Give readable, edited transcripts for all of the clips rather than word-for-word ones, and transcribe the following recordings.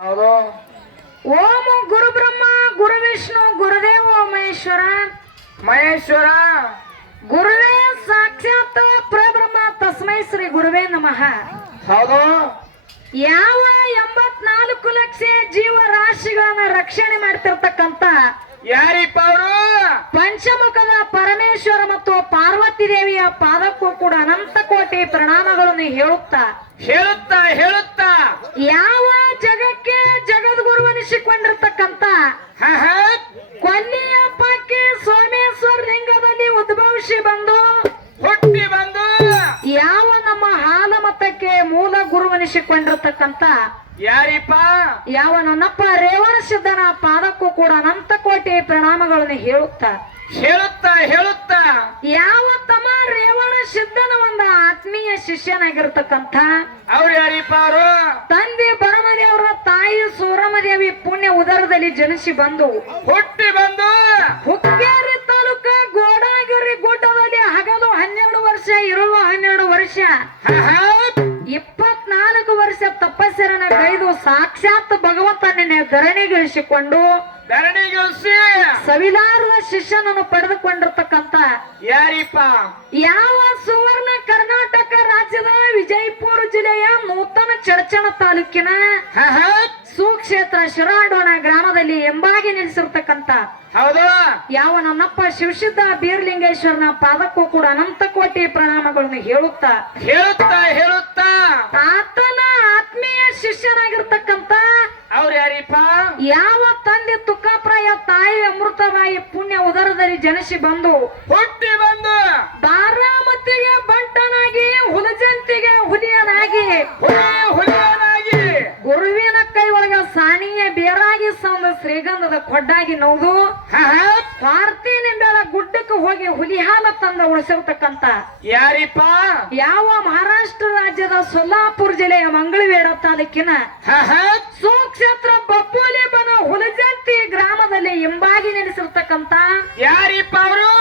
ಹೌದು. ಓಂ ಗುರು ಬ್ರಹ್ಮ ಗುರು ವಿಷ್ಣು ಗುರುದೇವ ಮಹೇಶ್ವರ ಮಹೇಶ್ವರ ಗುರುವೇ ಸಾಕ್ಷಾತ್ ಪ್ರಬ್ರಹ್ಮ ತಸ್ಮೈ ಶ್ರೀ ಗುರುವೇ ನಮಃ. ಹೌದು. ಯಾವ 84 ಲಕ್ಷ ಜೀವರಾಶಿಗಳನ್ನ ರಕ್ಷಣೆ ಮಾಡ್ತಿರ್ತಕ್ಕಂತ ಯಾರಿಪ್ಪ ಅವರು? ಪಂಚಮುಖದ ಪರಮೇಶ್ವರ ಮತ್ತು ಪಾರ್ವತಿ ದೇವಿಯ ಪಾದಕ್ಕೂ ಕೂಡ ಅನಂತ ಕೋಟಿ ಪ್ರಣಾಮಗಳನ್ನು ಹೇಳುತ್ತಾ ಹೇಳುತ್ತಾ ಯಾವ ಜಗಕ್ಕೆ ಜಗದ್ಗುರುವನಿಸಿಕೊಂಡಿರ್ತಕ್ಕಂತ ಕೊಲ್ಲಿಯ ಪಕ್ಕಿ ಸೋಮೇಶ್ವರ ಲಿಂಗದಲ್ಲಿ ಉದ್ಭವಿಸಿ ಬಂದು ಹುಟ್ಟಿ ಬಂದು ಯಾವ ನಮ್ಮ ಹಾಲ ಮತಕ್ಕೆ ಮೂಲ ಗುರುವನಿಸಿಕೊಂಡಿರ್ತಕ್ಕಂತ ಯಾರಿಪ್ಪ? ಯಾವ ನನ್ನಪ್ಪ ರೇವಣ ಸಿದ್ಧನ ಪಾದಕ್ಕೂ ಕೂಡ ಅನಂತ ಕೋಟಿ ಪ್ರಣಾಮಗಳನ್ನು ಹೇಳುತ್ತಾ ಯಾವ ತಮ್ಮ ರೇವಣ ಸಿದ್ಧನ ಒಂದು ಆತ್ಮೀಯ ಶಿಷ್ಯನಾಗಿರ್ತಕ್ಕಂಥ ಅವ್ರು ಯಾರಿಪ್ಪ ಅವರು? ತಂದೆ ಬರಮದೇವರ ತಾಯಿ ಸೂರಮದೇವಿ ಪುಣ್ಯ ಉದರದಲ್ಲಿ ಜನಿಸಿ ಬಂದು ಹುಟ್ಟಿ ಬಂದು ಹುಕ್ಕೇರಿ ತಾಲೂಕ ಗೋಡಾಗಿರಿ ಗುಡ್ಡದಲ್ಲಿ ಹಗಲು 12 ವರ್ಷ ಇರುವ 12 ವರ್ಷ 24 ವರ್ಷ ತಪಸ್ಸರನ ಕೈದು ಸಾಕ್ಷಾತ್ ಭಗವಂತನೇ ಧರಣಿಗಿಳಿಸಿಕೊಂಡು ಸವಿಲಾರದ ಶಿಷ್ಯನನ್ನು ಪಡೆದುಕೊಂಡಿರ್ತಕ್ಕಂತ ಯಾರಿಪ್ಪ? ಯಾವ ಸುವರ್ಣ ಕರ್ನಾಟಕ ರಾಜ್ಯದ ವಿಜಯಪುರ ಜಿಲ್ಲೆಯ ನೂತನ ಚಡಚಣ ತಾಲೂಕಿನ ಸುಕ್ಷೇತ್ರ ಶಿರಾಡೋಣ ಗ್ರಾಮದಲ್ಲಿ ಎಂಬಾಗಿ ನಿಲ್ಲಿಸಿರ್ತಕ್ಕಂತ ಹೌದು. ಯಾವ ನನ್ನಪ್ಪ ಶಿವಸಿದ್ಧ ಬೀರ್ಲಿಂಗೇಶ್ವರನ ಪಾದಕ್ಕೂ ಕೂಡ ಅನಂತ ಕೋಟಿ ಪ್ರಣಾಮಗಳನ್ನು ಹೇಳುತ್ತಾ ಆತನ ಆತ್ಮೀಯ ಶಿಷ್ಯನಾಗಿರ್ತಕ್ಕಂತ ಅವ್ರು ಯಾರಿಪ್ಪ? ಯಾವ ತಂದೆ ತುಕ್ಕಪ್ರಾಯ ತಾಯಿ ಅಮೃತಬಾಯಿ ಪುಣ್ಯ ಉದರದಲ್ಲಿ ಜನಿಸಿ ಬಂದು ಹುಟ್ಟಿ ಬಂದು ಬಾರಾಮತಿಗೆ ಬಂಟನಾಗಿ ಹುಲಜಂತಿಗೆ ಹುಲಿಯನಾಗಿ ಹುಲಿಯನಾಗಿ ಗುರುವಿನ ಕೈ ಒಳಗ ಸಾಣಿಯ ಬೇರಾಗಿ ಸಂದ ಶ್ರೀಗಂಧದ ಕೊಡ್ಡಾಗಿ ನೋದು ಪಾರ್ತಿ ನಿಂಬೆಳ ಗುಡ್ಡಕ್ಕೆ ಹೋಗಿ ಹುಲಿ ಹಾಲ ತಂದ ಉಳಿಸಿರ್ತಕ್ಕಂತ ಯಾರಿಪ್ಪ? ಯಾವ ಮಹಾರಾಷ್ಟ್ರ ರಾಜ್ಯದ ಸೊಲ್ಲಾಪುರ ಜಿಲ್ಲೆಯ ಮಂಗಳವೇಡ ತಾಲೂಕಿನ ಸುಕ್ಷೇತ್ರ ಬಪ್ಪೋಲಿ ಬನ ಹುಲಜಂತಿ ಗ್ರಾಮದಲ್ಲಿ ಎಂಬಾಗಿ ನೆಲೆಸಿರ್ತಕ್ಕಂತ ಯಾರಿಪ್ಪ ಅವರು?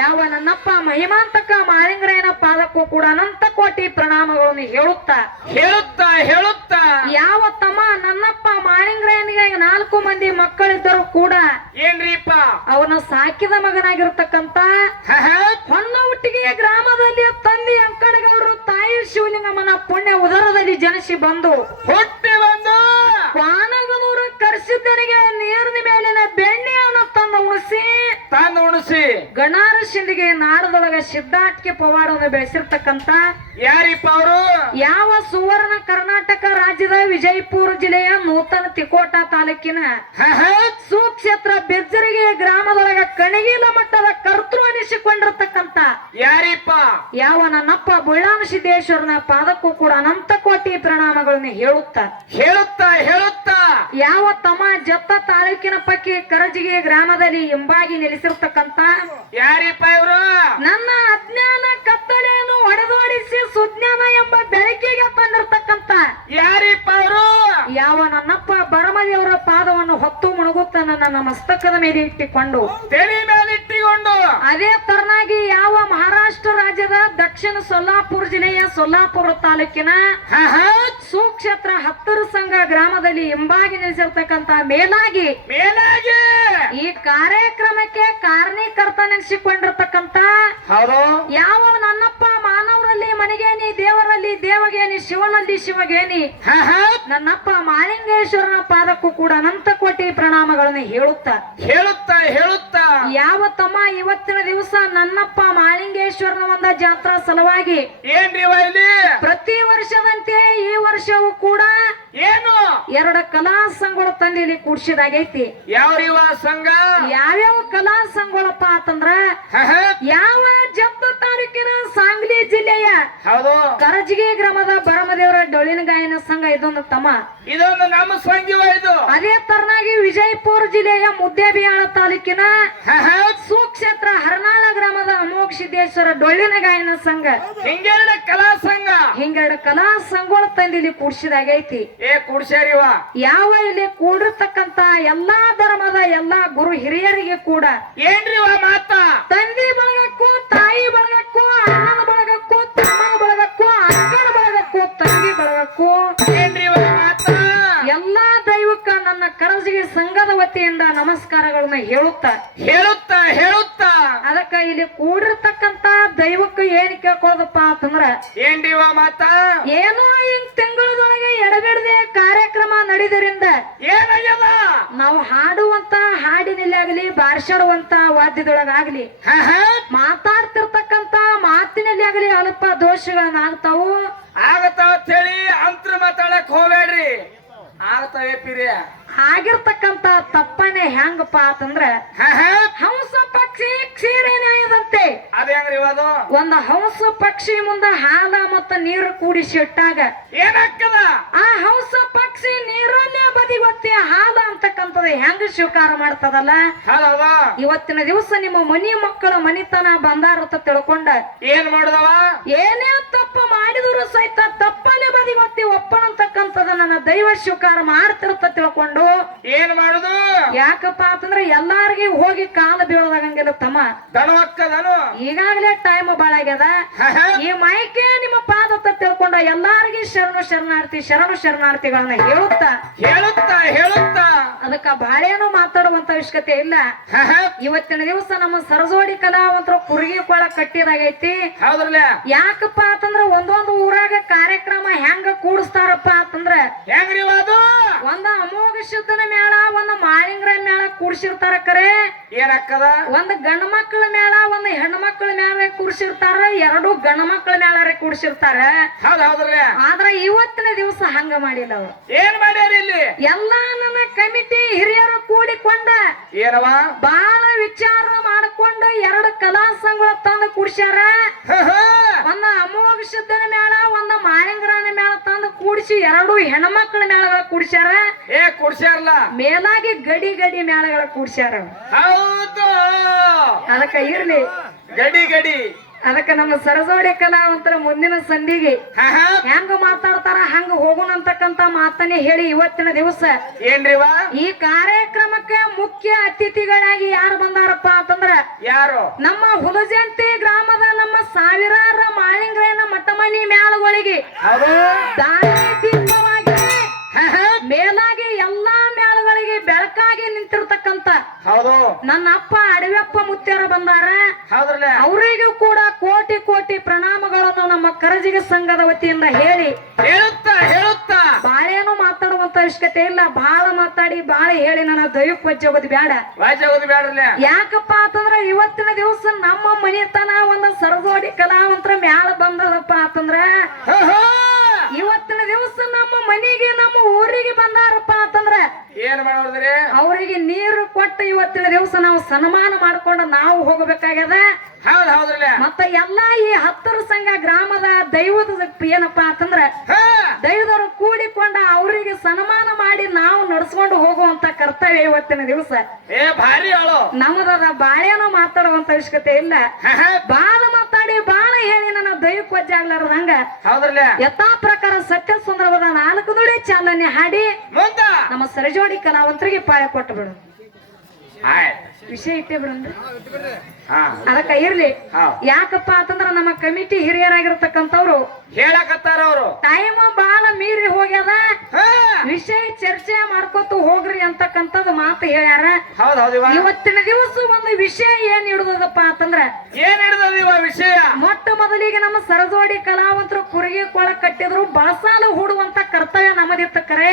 ಯಾವ ನನ್ನಪ್ಪ ಮಹಿಮಾಂತಕ ಮಾಳಿಂಗರಾಯನ ಪಾದಕ್ಕೂ ಕೂಡ ಅನಂತ ಕೋಟಿ ಪ್ರಣಾಮಗಳನ್ನು ಹೇಳುತ್ತಾ ಯಾವ ತಮ್ಮ ನನ್ನಪ್ಪ ಮಾಳಿಂಗರಾಯನಿಗೆ 4 ಮಂದಿ ಮಕ್ಕಳಿದ್ದರೂ ಕೂಡ ಏನ್ರಿಪ್ಪ ಅವನ ಸಾಕಿದ ಮಗನಾಗಿರ್ತಕ್ಕಂತ ಹೊನ್ನಹುಟ್ಟಿಗೆ ಗ್ರಾಮದಲ್ಲಿ ತಂದೆ ಅಂಕಡಗೌಡರು ತಾಯಿ ಶಿವಲಿಂಗಮ್ಮನ ಪುಣ್ಯ ಉದರದಲ್ಲಿ ಜನಿಸಿ ಬಂದು ಹುಟ್ಟಿ ಬಂದು ವಾನಗನೂರು ಕರ್ಸಿದ್ದನಿಗೆ ನೀರಿನ ಮೇಲಿನ ಬೆಣ್ಣೆಯನ್ನು ತಂದು ಉಣಿಸಿ ಗಣಾರ ಶಿಂದಿಗೆ ನಾಡದೊಳಗ ಸಿದ್ಧಾಟಿಕೆ ಪವಾಡವನ್ನು ಬೆಳೆಸಿರ್ತಕ್ಕಂತ ಯಾರಿಪ್ಪ ಅವರು? ಯಾವ ಸುವರ್ಣ ಕರ್ನಾಟಕ ರಾಜ್ಯದ ವಿಜಯಪುರ ಜಿಲ್ಲೆಯ ನೂತನ ತಿಕೋಟ ತಾಲೂಕಿನ ಸುಕ್ಷೇತ್ರ ಬೆಜ್ಜರಿಗೆ ಗ್ರಾಮದೊಳಗ ಕಣಗಿಲ ಮಟ್ಟದ ಕರ್ತೃ ಅನಿಸಿಕೊಂಡಿರ್ತಕ್ಕಂತ ಯಾರಿಪ್ಪ? ಯಾವ ನನ್ನಪ್ಪ ಬುಳ್ಳಾನ ಸಿದ್ದೇಶ್ವರನ ಪಾದಕ್ಕೂ ಕೂಡ ಅನಂತ ಕೋಟಿ ಪ್ರಣಾಮಗಳನ್ನು ಹೇಳುತ್ತಾ ಯಾವ ತಮ್ಮ ಜತ್ತ ತಾಲೂಕಿನ ಪಕ್ಕಿ ಕರಜಿಗೆ ಗ್ರಾಮದಲ್ಲಿ ಎಂಬಾಗಿ ನೆಲೆಸಿರ್ತಕ್ಕಂತ ಯಾರಿಪ್ಪ ಇವರು? ನನ್ನ ಅಜ್ಞಾನ ಕತ್ತಲೆಯನ್ನು ಹೊಡೆದೋಡಿಸಿ ಸುಜ್ಞಾನ ಎಂಬ ಬೆಳಕಿಗೆ ತಂದಿರ್ತಕ್ಕಂತ ಯಾರಿಪ್ಪ ಅವರು? ಯಾವ ನನ್ನಪ್ಪ ಬರಮದೇವರ ಪಾದವನ್ನು ಹೊತ್ತು ಮುಳುಗುತ್ತ ನನ್ನ ಮಸ್ತಕದ ಮೇಲೆ ಇಟ್ಟುಕೊಂಡು ತಲೆ ಮೇಲಿಟ್ಟುಕೊಂಡು ಅದೇ ತರನಾಗಿ ಯಾವ ಮಹಾರಾಷ್ಟ್ರ ರಾಜ್ಯದ ದಕ್ಷಿಣ ಸೊಲ್ಲಾಪುರ ಜಿಲ್ಲೆಯ ಸೊಲ್ಲಾಪುರ ತಾಲೂಕಿನ ಸುಕ್ಷೇತ್ರ ಹತ್ತರ ಸಂಘ ಗ್ರಾಮದಲ್ಲಿ ಎಂಬಾಗಿ ನೆಲೆಸಿರ್ತಕ್ಕಂತ ಮೇಲಾಗಿ ಈ ಕಾರ್ಯಕ್ರಮಕ್ಕೆ ಕಾರಣೀಕರ್ತನೆನಿಸಿಕೊಂಡಿರ್ತಕ್ಕಂತ ಯಾವ ನನ್ನಪ್ಪ ಮಾನವರಲ್ಲಿ ಮನೆಗೇನಿ ದೇವರಲ್ಲಿ ದೇವಗೇನಿ ಶಿವನಲ್ಲಿ ಶಿವಗೇನಿ ನನ್ನಪ್ಪ ಮಾಲಿಂಗೇಶ್ವರನ ಪಾದಕ್ಕೂ ಕೂಡ ಅನಂತ ಕೋಟಿ ಪ್ರಣಾಮಗಳನ್ನು ಹೇಳುತ್ತಾ ಯಾವ ತಮ್ಮ ಇವತ್ತಿನ ದಿವಸ ನನ್ನಪ್ಪ ಮಾಲಿಂಗೇಶ್ವರನ ಒಂದು ಜಾತ್ರಾ ಸಲುವಾಗಿ ಪ್ರತಿ ವರ್ಷದಂತೆ ಈ ವರ್ಷವೂ ಕೂಡ ಏನು 2 ಕಲಾ ಸಂಘಗಳು ತಂದು ಇಲ್ಲಿ ಕೂಡ್ಸಿದಾಗೈತಿ. ಯಾವ ಸಂಘ? ಯಾವ್ಯಾವ ಕಲಾ ಸಂಘಗಳಪ್ಪ ಅಂತಂದ್ರ ಯಾವ ಜತ್ತ ತಾಲೂಕಿನ ಸಾಂಗ್ಲಿ ಜಿಲ್ಲೆಯ ಕರಜಗಿ ಗ್ರಾಮದ ಬರಮದೇವರ ಡೊಳ್ಳಿನ ಗಾಯನ ಸಂಘ ಇದೊಂದು ತಮ್ಮ, ಇದೊಂದು ನಮ್ಮ ಸಂಘವ. ಇದು ಅದೇ ತರನಾಗಿ ವಿಜಯಪುರ ಜಿಲ್ಲೆಯ ಮುದ್ದೇಬಿಹಾಳ ತಾಲೂಕಿನ ಸುಕ್ಷೇತ್ರ ಹರನಾಳ ಗ್ರಾಮದ ಅಮೋಘ ಸಿದ್ದೇಶ್ವರ ಡೊಳ್ಳಿನ ಗಾಯನ ಸಂಘ ಹಿಂಗೆರಡು ಕಲಾ ಸಂಘ ಹಿಂಗೆರಡು ಕಲಾ ಸಂಘಗಳು ತಂದು ಇಲ್ಲಿ ಕೂಡ್ಸಿದಾಗೈತಿ. ಕೂಡ್ಸ್ಯಾರಿವ ಯಾವ ಇಲ್ಲಿ ಕೂಡಿರ್ತಕ್ಕಂತ ಎಲ್ಲಾ ಧರ್ಮದ ಎಲ್ಲಾ ಗುರು ಹಿರಿಯರಿಗೆ ಕೂಡ ಏನ್ರಿವ ಮಾತ? ತಂದೆ ಬಳಗಕ್ಕೂ ತಾಯಿ ಬಳಗಕ್ಕೂ ಅಣ್ಣನ ಬಳಗಕ್ಕೂ ತಮ್ಮನ ಬಳಗಕ್ಕೂ ಅಕ್ಕನ ಬಳಗಕ್ಕೂ ತಂಗಿ ಬಳಗಕ್ಕೂ ಏನ್ರಿವ ಮಾತ? ಎಲ್ಲಾ ದೈವ ದೈವಕ್ಕ ನನ್ನ ಕರಜಿಗೆ ಸಂಘದ ವತಿಯಿಂದ ನಮಸ್ಕಾರಗಳನ್ನ ಹೇಳುತ್ತಾ ಅದಕ್ಕ ಇಲ್ಲಿ ಕೂಡಿರ್ತಕ್ಕಂತ ದೈವಕ್ಕ ಏನ್ ಕೇಳ್ಕೊಳ್ಳೋದಪ್ಪ ಅಂತಂದ್ರ ಏನ್ರಿವ ಮಾತ ಏನೋ ಹಿಂಗ್ ತಿಂಗಳದೊಳಗೆ ಎಡಬಿಡದೆ ಕಾರ್ಯಕ್ರಮ ನಡೆದರಿಂದ ಏನಾಗ್ಯದ ನಾವು ಹಾಡುವಂತ ಹಾಡಿನಲ್ಲಿ ಆಗ್ಲಿ ಬಾರ್ಸಾಡುವಂತ ವಾದ್ಯದೊಳಗಾಗ್ಲಿ ಮಾತಾಡ್ತಿರ್ತಕ್ಕಂತ ಮಾತಿನಲ್ಲಿ ಆಗ್ಲಿ ಅಲ್ಪ ದೋಷಗಳನ್ನಾಗ್ತಾವು ಆಗತಾವ ಹೇಳಿ ಅಂತ್ರ ಮಾತಾಡಕ್ ಹೋಗ್ಬೇಡ್ರಿ ಆಗ್ತಾವೆ ಪಿರಿಯ ಆಗಿರ್ತಕ್ಕಂತ ತಪ್ಪನೆ ಹೆಂಗಪ್ಪ ಅಂತಂದ್ರ ಹಂಸ ಪಕ್ಷಿ ಕ್ಷೀರ ನ್ಯಾಯದಂತೆ ಅದೇಂಗ್ರಿ ಅದು ಒಂದು ಹಂಸ ಪಕ್ಷಿ ಮುಂದ ಹಾಲ ಮತ್ತ ನೀರು ಕೂಡಿಸಿ ಇಟ್ಟಾಗ ಏನಾಗ್ತದ ಆ ಹಂಸ ಪಕ್ಷಿ ನೀರನ್ನೇ ಬದಿಗೊತ್ತಿ ಹಾಲ ಅಂತಕ್ಕಂಥದ್ದು ಹೆಂಗ ಸ್ವೀಕಾರ ಮಾಡ್ತದಲ್ಲ ಹೌದಾ ಇವತ್ತಿನ ದಿವಸ ನಿಮ್ಮ ಮನಿ ಮಕ್ಕಳ ಮನಿತನ ಬಂದಾರತ ತಿಳ್ಕೊಂಡ ಏನ್ ಮಾಡುದವ ಏನೇ ತಪ್ಪು ಮಾಡಿದ್ರು ಸಹಿತ ತಪ್ಪನೇ ಬದಿಗೊತ್ತಿ ಒಪ್ಪನಂತಕ್ಕಂಥದ ನನ್ನ ದೈವ ಸ್ವೀಕಾರ ಮಾಡ್ತಿರ್ತ ತಿಳ್ಕೊಂಡು ಏನ್ ಮಾಡುದು ಯಾಕಪ್ಪ ಅಂತಂದ್ರೆ ಎಲ್ಲಾರ್ಗಿ ಹೋಗಿ ಕಾಲ ಬೀಳದಾಗಂಗಿಲ್ಲ ತಮ್ಮ ದಣವಕ್ಕದನು ಈಗಾಗಲೇ ಟೈಮ್ ಬಾಳ ಆಗ್ಯದ ಈ ಮೈಕೆ ನಿಮ್ಮ ಪಾದತ್ತ ತಿಳ್ಕೊಂಡ ಎಲ್ಲಾರ್ಗಿ ಶರಣು ಶರಣಾರ್ಥಿಗಳನ್ನ ಹೇಳುತ್ತಾ ಅದಕ್ಕ ಬಾಳೇನು ಮಾತಾಡುವಂತ ಅವಶ್ಯಕತೆ ಇಲ್ಲ ಇವತ್ತಿನ ದಿವಸ ನಮ್ಮ ಸರಜೋಡಿ ಕಲಾವಂತರು ಕುರುಗಿ ಕೊಳ ಕಟ್ಟಿದಾಗೈತಿ ಹೌದ್ರಲ್ಲ ಯಾಕಪ್ಪ ಅಂತಂದ್ರ ಒಂದೊಂದು ಊರಾಗ ಕಾರ್ಯಕ್ರಮ ಹೆಂಗ ಕೂಡಿಸ್ತಾರಪ್ಪ ಅಂತಂದ್ರ ಹೆಂಗ್ರಿ ಅದು ಒಂದ ಅಮೋಘ ಶುದ್ಧನ ಮೇಳ ಒಂದು ಮಾಳಿಂಗ್ರ ಮೇಳ ಕೂಡ್ಸಿರ್ತಾರ ಕರೆ ಏನಾಕ್ಕದ ಒಂದು ಗಂಡ ಮಕ್ಕಳ ಮೇಳ ಒಂದು ಹೆಣ್ಣು ಮಕ್ಕಳ ಮೇಳ ಕೂಡ್ಸಿರ್ತಾರ ಎರಡು ಗಂಡ ಮಕ್ಕಳ ಮೇಳ ಕೂಡ್ಸಿರ್ತಾರ ಹೌದ್ರಲ್ಲ ಆದ್ರ ಇವತ್ತಿನ ದಿವಸ ಹಂಗ ಮಾಡಿಲ್ಲ ಅವ್ರು ಏನ್ ಮಾಡ್ಯಾರ ಇಲ್ಲಿ ಎಲ್ಲಾ ನನ್ನ ಕಮಿಟಿ ಹಿರಿಯರು ಕೂಡಿಕೊಂಡ ಏನವ ಬಾಳ ವಿಚಾರ ಮಾಡ್ಕೊಂಡು ಎರಡು ಕಲಾ ಸಂಘಗಳ ತಂದು ಕೂಡ್ಸ್ಯಾರ ಒಂದು ಅಮೋಘ ಶುದ್ಧನ ಮೇಳ ಒಂದು ಮಾಳಿಂಗ್ರನ ಮೇಳ ತಂದು ಕೂಡಿಸಿ ಎರಡು ಹೆಣ್ಮಕ್ಳ ಮೇಳಗಳ ಕೂಡ್ಸ್ಯಾರ ಕುಡ್ಸ್ಯಾರಲ್ಲ ಮೇಲಾಗಿ ಗಡಿ ಗಡಿ ಮೇಳಗಳ ಕೂಡ್ಸ್ಯಾರ ಹೌದು ಅದಕ್ಕ ಇರ್ಲಿ ಗಡಿ ಅದಕ್ಕ ನಮ್ಮ ಸರಜೋಡಿ ಕಲಾವಂತರ ಮುಂದಿನ ಸಂಧಿಗೆ ಹೆಂಗ ಮಾತಾಡ್ತಾರ ಹಂಗ ಹೋಗೋಣ ಅಂತಕ್ಕಂತ ಮಾತನ್ನೇ ಹೇಳಿ ಇವತ್ತಿನ ದಿವಸ ಏನ್ರಿವಾ ಈ ಕಾರ್ಯಕ್ರಮಕ್ಕೆ ಮುಖ್ಯ ಅತಿಥಿಗಳಾಗಿ ಯಾರು ಬಂದಾರಪ್ಪ ಅಂತಂದ್ರ ಯಾರು ನಮ್ಮ ಹುಲಜಂತಿ ಗ್ರಾಮದ ನಮ್ಮ ಸಾವಿರಾರ ಮಾಳಿಂಗ್ರನ ಮಠಮನಿ ಮೇಳಗಳಿಗೆ ದಾರಿ ದೀಪವಾಗಿ ಮೇಲಾಗಿ ಎಲ್ಲಾ ಮೇಳಗಳಿಗೆ ಬೆಳಕಾಗಿ ನಿಂತಿರ್ತಕ್ಕಂತ ಹೌದು ನನ್ನ ಅಪ್ಪ ಅಡವ್ಯಪ್ಪ ಮುತ್ಯಾರ ಬಂದಾರ ಹೌದ್ರಲ್ಲ ಅವರಿಗೂ ಕೂಡ ಕೋಟಿ ಕೋಟಿ ಪ್ರಣಾಮಗಳನ್ನು ನಮ್ಮ ಕರಜಿಗ ಸಂಘದ ವತಿಯಿಂದ ಹೇಳುತ್ತಾ ಬಾಳೇನು ಮಾತಾಡುವಂತ ಅವಶ್ಯಕತೆ ಇಲ್ಲ ಬಾಳ ಮಾತಾಡಿ ಬಾಳ ಹೇಳಿ ನನ್ನ ದೈವಕ್ಕೆ ವಜ್ಜೆ ಹೋಗೋದು ಬೇಡ ಯಾಕಪ್ಪ ಅಂತಂದ್ರ ಇವತ್ತಿನ ದಿವಸ ನಮ್ಮ ಮನೆತನ ಒಂದು ಸರಜೋಡಿ ಕಲಾವಂತರ ಮ್ಯಾಲ ಬಂದದಪ್ಪ ಅಂತಂದ್ರ ಇವತ್ತಿನ ದಿವಸ ನಮ್ಮ ಮನೆಗೆ ನಮ್ಮ ಊರಿಗೆ ಬಂದಾರಪ್ಪ ಅಂತಂದ್ರ ಏನ್ ಮಾಡೋದ್ರಿ ಅವರಿಗೆ ನೀರು ಕೊಟ್ಟು ಇವತ್ತಿನ ದಿವಸ ನಾವು ಸನ್ಮಾನ ಮಾಡ್ಕೊಂಡು ನಾವು ಹೋಗಬೇಕಾಗ್ಯದ ಹೌದ್ರಲ್ಲ ಮತ್ತ ಎಲ್ಲಾ ಈ ಹತ್ತರ ಸಂಘ ಗ್ರಾಮದ ದೈವದ ಏನಪ್ಪಾ ಅಂತಂದ್ರ ದೈವದವರು ಕೂಡಿಕೊಂಡ ಅವರಿಗೆ ಸನ್ಮಾನ ಮಾಡಿ ನಾವು ನಡ್ಸ್ಕೊಂಡು ಹೋಗುವಂತ ಕರ್ತವ್ಯ ಇವತ್ತಿನ ದಿವಸ ಭಾರಿ ನಮ್ಮದ ಬಾಳೇನೋ ಮಾತಾಡುವಂತ ಅವಶ್ಯಕತೆ ಇಲ್ಲ ಬಾಳ ಮಾತಾಡಿ ಬಾಳ ಹೇಳಿ ನನ್ನ ದೈವಕ್ಕೆ ವಜ್ಜೆ ಆಗ್ಲಾರ್ದಂಗ ಹೌದ್ರಲ್ಲ ಯಥಾ ಪ್ರಕಾರ ಸತ್ಯ ಸಂದರ್ಭದ 4 ನುಡಿ ಚಾಲನೆ ಹಾಡಿ ನಮ್ಮ ಸರಜೋಡಿ ಕಲಾವಂತರಿಗೆ ಪಾಳೆ ಕೊಟ್ಟು ಬಿಡು ವಿಷಯ ಇಟ್ಟೇ ಬಿಡಂದ್ರೆ ಅದಕ್ಕ ಇರ್ಲಿ ಯಾಕಪ್ಪ ಅಂತಂದ್ರ ನಮ್ಮ ಕಮಿಟಿ ಹಿರಿಯರಾಗಿರ್ತಕ್ಕಂಥವ್ರು ಹೇಳಕತ್ತಾರ ಅವರು ಟೈಮ್ ಬಾಳ ಮೀರಿ ಹೋಗ್ಯದ ವಿಷಯ ಚರ್ಚೆ ಮಾಡ್ಕೊತ ಹೋಗ್ರಿ ಅಂತಕ್ಕಂಥದ್ದು ಮಾತು ಹೇಳ್ಯಾರ ಇವತ್ತಿನ ದಿವಸ ಒಂದು ವಿಷಯ ಏನ್ ಹಿಡಿದದಪ್ಪ ಅಂತಂದ್ರ ಏನ್ ಹಿಡಿದ ವಿಷಯ ಮೊಟ್ಟ ಮೊದಲಿಗೆ ನಮ್ಮ ಸರಜೋಡಿ ಕಲಾವಂತರು ಕುರುಗಿ ಕೊಳ ಕಟ್ಟಿದ್ರು ಬಳಸಾಲು ಹೂಡುವಂತ ಕರ್ತವ್ಯ ನಮ್ಮದಿತ್ತ ಕರೆ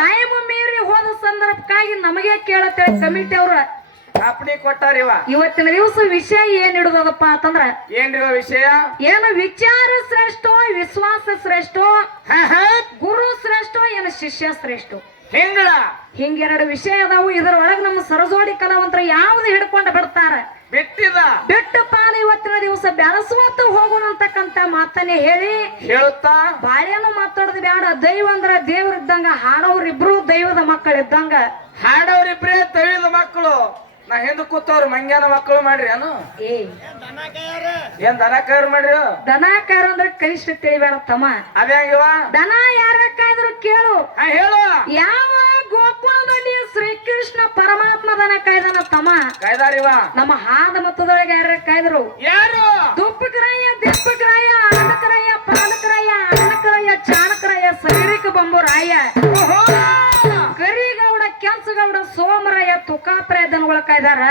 ಟೈಮ್ ಮೀರಿ ಹೋದ ಸಂದರ್ಭಕ್ಕಾಗಿ ನಮಗೆ ಕೇಳತ್ತೇವೆ ಕಮಿಟಿ ಅವ್ರ ಅಪ್ಪಣೆ ಕೊಟ್ಟಾರಿವ ಇವತ್ತಿನ ದಿವಸ ವಿಷಯ ಏನ್ ಹಿಡಿದದಪ್ಪ ಅಂತಂದ್ರ ಏನ್ರಿವ ವಿಷಯ ಏನು ವಿಚಾರ ಶ್ರೇಷ್ಠ ವಿಶ್ವಾಸ ಶ್ರೇಷ್ಠ ಗುರು ಶ್ರೇಷ್ಠ ಏನು ಶಿಷ್ಯ ಶ್ರೇಷ್ಠ ಹಿಂಗೆರಡು ವಿಷಯ ಅದಾವು ಇದರೊಳಗ ನಮ್ಮ ಸರಜೋಡಿ ಕಲಾವಂತರ ಯಾವ್ದು ಹಿಡ್ಕೊಂಡು ಬಿಡ್ತಾರ ಬಿಟ್ಟು ಪಾಲ ಇವತ್ತಿನ ದಿವಸ ಬೆಳಸುವತ್ತು ಹೋಗೋಣ ಅಂತಕ್ಕಂತ ಮಾತನ್ನೇ ಹೇಳುತ್ತಾ ಬಾಳೇನು ಮಾತಾಡೋದು ಬೇಡ ದೈವ ಅಂದ್ರ ದೇವ್ರಿದ್ದಂಗ ಹಾಡೋರಿಬ್ರು ದೈವದ ಮಕ್ಕಳಿದ್ದಂಗ ಹಾಡೋರಿಬ್ರೇ ದೈವದ ಮಕ್ಕಳು ನಾ ಹಿಂದ ಕೂತವ್ರು ಮಂಗ್ಯಾನ ಮಕ್ಕಳು ಮಾಡ್ರಿ ಅನು ಏನ್ ದನ ಕಾಯ್ರು ಮಾಡ್ರಿ ದನ ಕಾಯ್ರು ಅಂದ್ರೆ ಕನಿಷ್ಠ ತಿಳಿಬೇಡ ತಮ್ಮ ಅದ್ಯಾಂಗಿವ ದನ ಯಾರ ಕಾಯ್ದ್ರು ಕೇಳು ಹೇಳು ಯಾವ ಗೋಕುಳದಲ್ಲಿ ಶ್ರೀಕೃಷ್ಣ ಪರಮಾತ್ಮ ದನ ಕಾಯ್ದನ ತಮ್ಮ ಕಾಯ್ದಾರಿವ ನಮ್ಮ ಹಾದ ಮತದೊಳಗೆ ಯಾರ ಕಾಯ್ದ್ರು ಯಾರು ದುಪ್ಪಕರಾಯ ದಿಪ್ಪಕರಾಯ ಅನಕರಾಯ ಪಾಲಕರಾಯ ಅನಕರಾಯ ಚಾಣಕರಾಯ ಶರೀರಿಕ ಬಂಬುರಾಯ ಗೌಡ ಸೋಮರಾಯ ತುಕಾಪ್ರಾಯ ದನಗಳ ಕಾಯ್ದಾರ.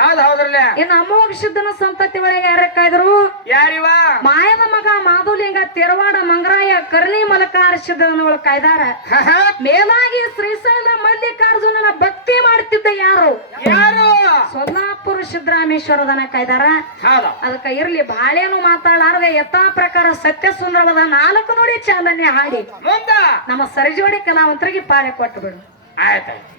ಹೌದ್ರಲ್ಲ. ಇನ್ನು ಅಮೋಘ ಸಿದ್ದನ ಸಂತತಿ ಒಳಗೆ ಯಾರ ಕಾಯ್ದರು? ಯಾರಿವ? ಮಾಯದ ಮಗ ಮಾಧುಲಿಂಗ ತೆರವಾಡ ಮಂಗರಾಯ ಕರ್ಣಿ ಮಲಕಾರ ಸಿದ್ದನಗಳ ಕಾಯ್ದಾರ. ಮೇಲಾಗಿ ಶ್ರೀಶೈಲ ಮಲ್ಲಿಕಾರ್ಜುನನ ಭಕ್ತಿ ಮಾಡ್ತಿದ್ದ ಯಾರು? ಸೊಲ್ಲಾಪುರ ಸಿದ್ದರಾಮೇಶ್ವರದನ ಕಾಯ್ದಾರ. ಅದಕ್ಕ ಇರ್ಲಿ ಬಾಳೇನು ಮಾತಾಡಲಾರದೆ ಯಥಾ ಪ್ರಕಾರ ಸತ್ಯ ಸುಂದರವಾದ 4 ನುಡಿ ಚಾಲನೆ ಹಾಡಿ ನಮ್ಮ ಸರಿಜೋಡಿ ಕಲಾವಂತರಿಗೆ ಪಾಳೆ ಕೊಟ್ಟು ಬಿಡು. ಆಯ್ತಾಯ್ತು.